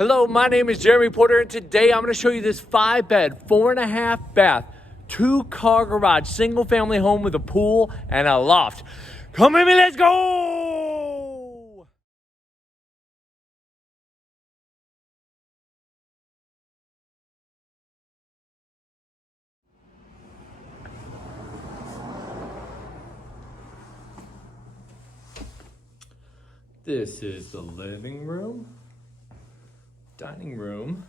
Hello, my name is Jeremy Porter, and today I'm going to show you this 5-bed, 4.5 bath, 2-car garage, single family home with a pool and a loft. Come with me, let's go! This is the living room, dining room,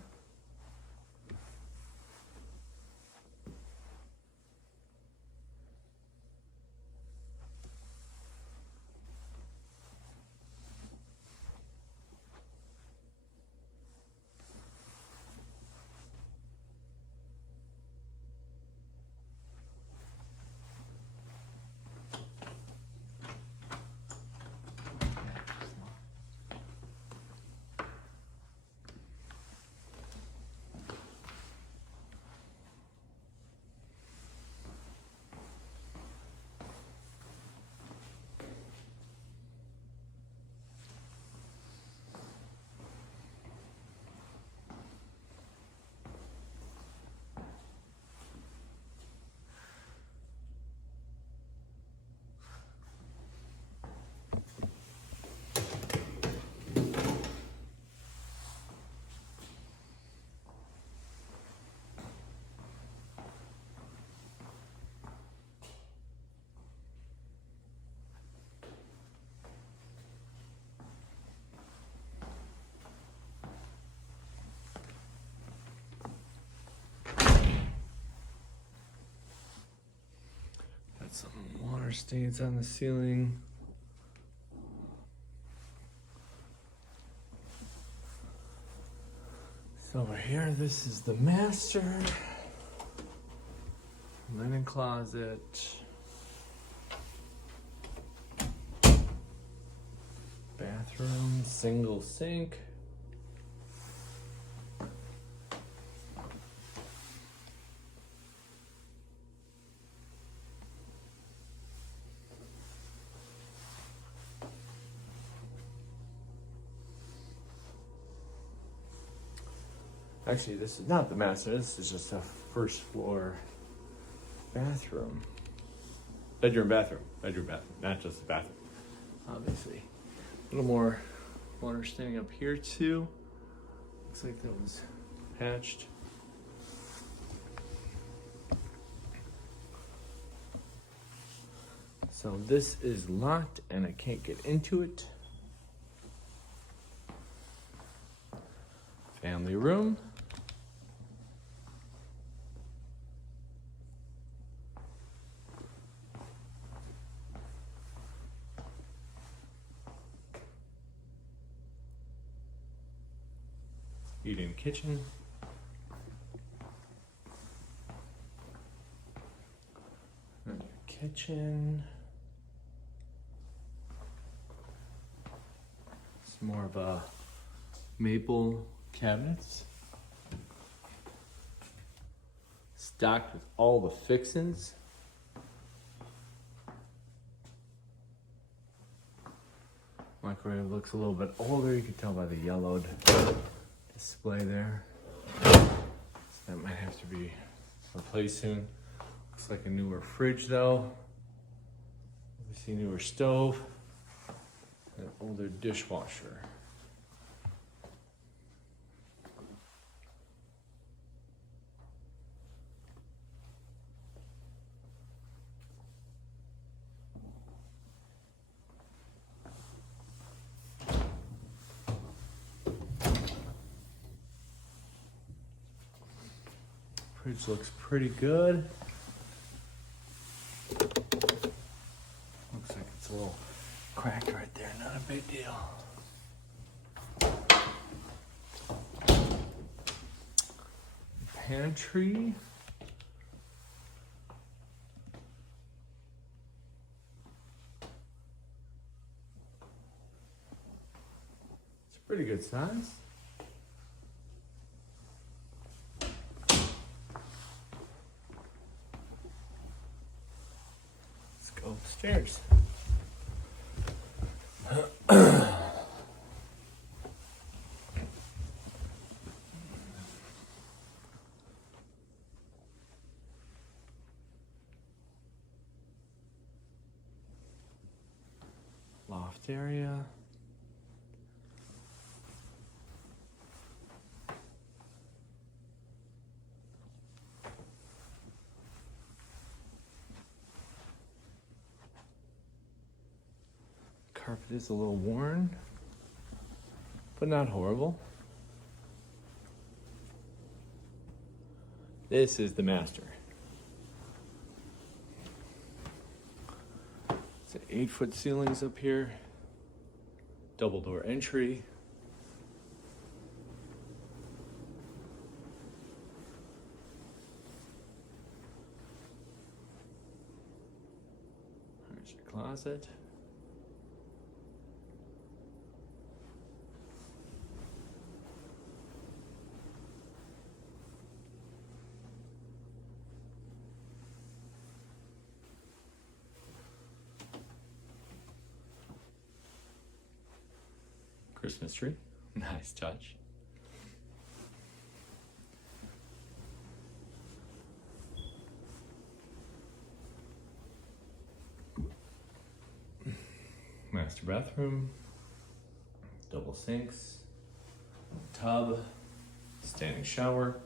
some water stains on the ceiling. So over here, this is the master. Linen closet. Bathroom, single sink. Actually, this is not the master, this is just a first floor bathroom. Bedroom, bathroom, not just the bathroom, obviously. A little more water standing up here too. Looks like that was patched. So this is locked and I can't get into it. Family room. Eat-in kitchen. Another kitchen. It's more of a maple cabinets. Stocked with all the fixings. Microwave looks a little bit older. You can tell by the yellowed display there. So that might have to be replaced soon. Looks like a newer fridge though. We see newer stove. An older dishwasher. Fridge looks pretty good. Looks like it's a little cracked right there, not a big deal. Pantry. It's a pretty good size. Upstairs. loft area. Carpet is a little worn, but not horrible. This is the master. It's 8-foot ceilings up here, double door entry. There's your closet. Christmas tree, nice touch. Master bathroom, double sinks, tub, standing shower.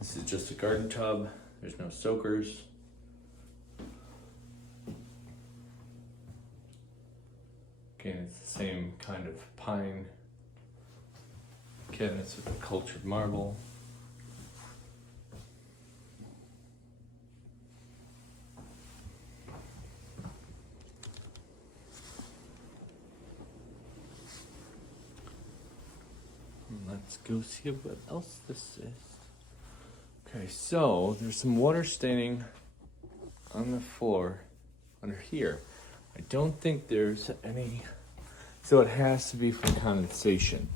This is just a garden tub, there's no soakers. Again, it's the same kind of pine cabinets with the cultured marble. Let's go see what else this is. Okay, so there's some water staining on the floor under here. I don't think there's any, so it has to be from condensation.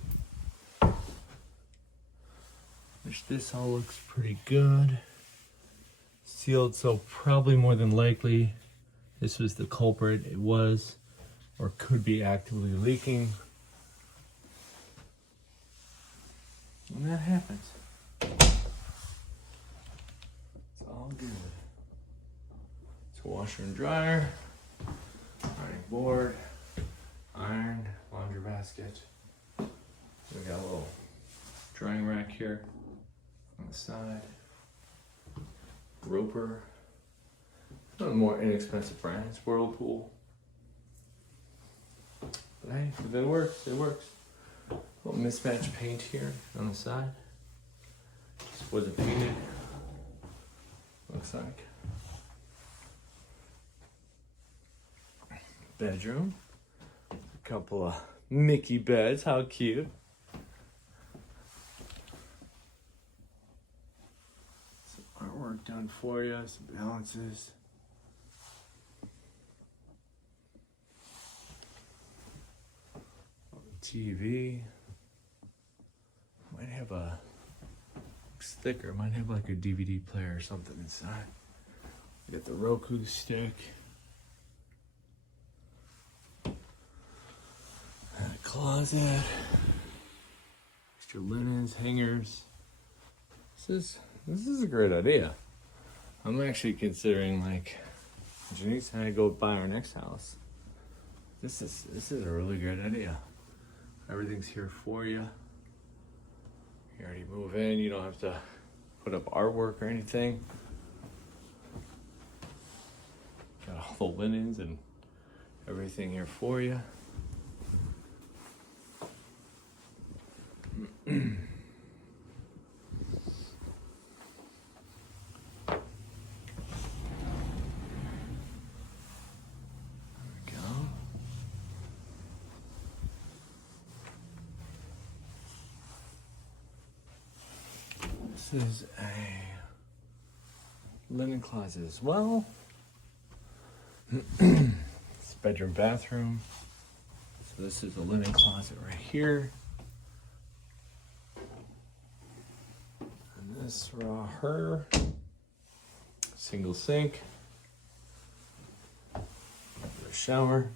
Which this all looks pretty good. Sealed, so probably more than likely this was the culprit. It was, or could be actively leaking. And that happens. It's all good. It's a washer and dryer. Ironing board, iron, laundry basket. We got a little drying rack here on the side. Roper. One of the more inexpensive brands, Whirlpool. But hey, if it works, it works. A little mismatched paint here on the side. Just wasn't painted. Looks like. Bedroom. A couple of Mickey beds, how cute. Some artwork done for you, some balances. TV. Might have a, looks thicker, might have like a DVD player or something inside. We got the Roku stick. And a closet. Extra linens, hangers. This is a great idea. I'm actually considering, like, Jenese and I go buy our next house. This is a really great idea. Everything's here for you. You already move in, you don't have to put up artwork or anything. Got all the linens and everything here for you. This is a linen closet as well. It's bedroom, bathroom. So this is a linen closet right here. And this her single sink. The shower.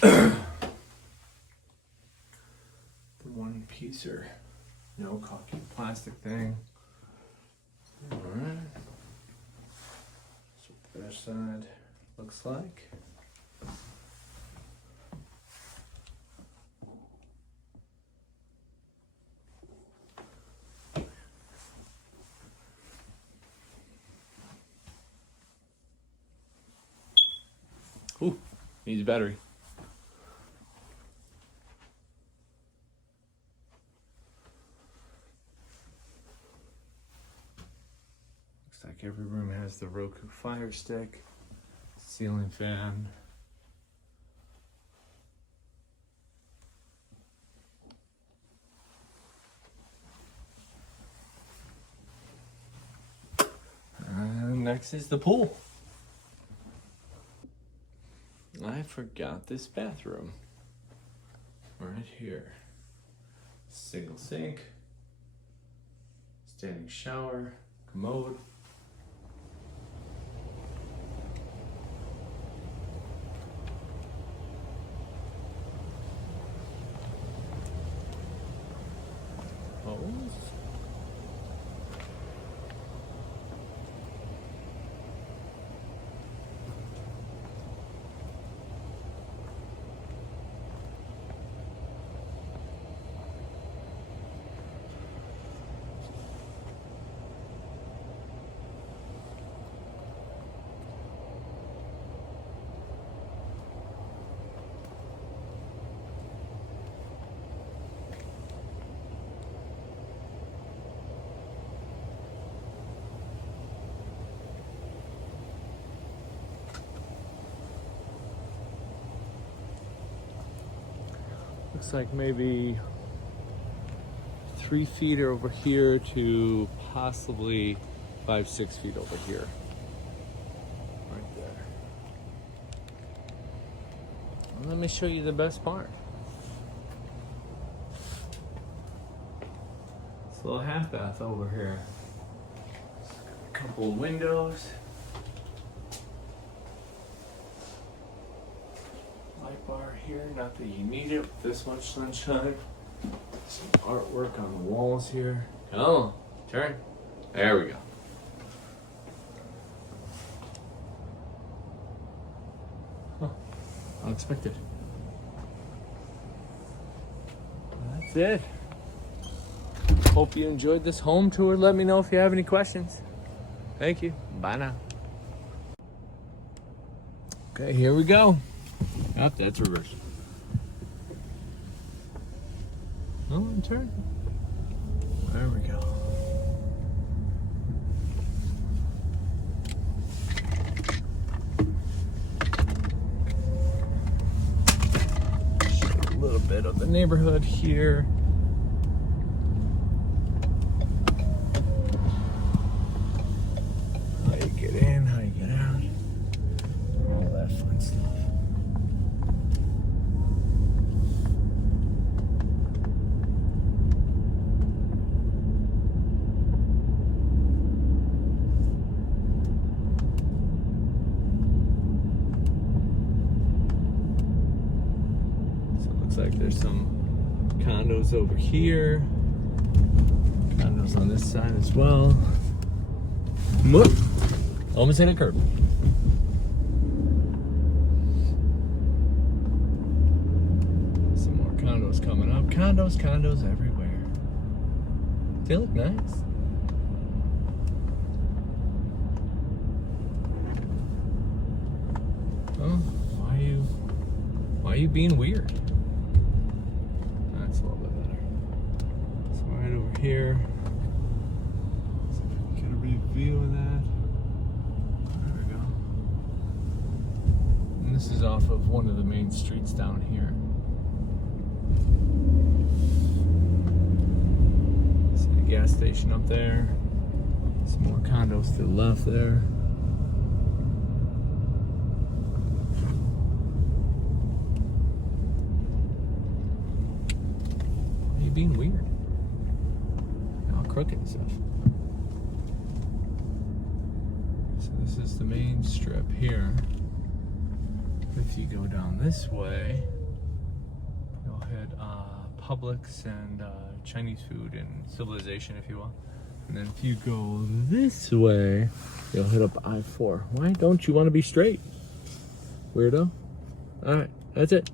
The one piecer. No caulking plastic thing. Alright. That's what the other side looks like. Ooh, needs a battery. Looks like every room has the Roku Fire Stick, ceiling fan. Next is the pool. I forgot this bathroom. Right here. Single sink. Standing shower. Commode. Hose. Looks like maybe 3 feet over here to possibly 5-6 feet over here. Right there. Well, let me show you the best part. This little half bath over here. A couple of windows. Bar here, not that you need it with this much sunshine. Some artwork on the walls here. Come on, turn. There we go. Huh. Unexpected. That's it. Hope you enjoyed this home tour. Let me know if you have any questions. Thank you. Bye now. Okay, here we go. Oh, that's reverse. Oh, and turn. There we go. Show a little bit of the neighborhood here. How you get in, how you get out. All that fun stuff. Looks like there's some condos over here. Condos on this side as well. Whoop. Almost hit a curb. Some more condos coming up. Condos everywhere. They look nice. Oh, why are you being weird? That's a little bit better. So right over here. So if we get a review of that. There we go. And this is off of one of the main streets down here. See the gas station up there. Some more condos to the left there. Being weird. All crooked and stuff. So this is the main strip here. If you go down this way, you'll hit Publix and Chinese food and Civilization, if you will. And then if you go this way, you'll hit up I-4. Why don't you want to be straight? Weirdo. All right, that's it.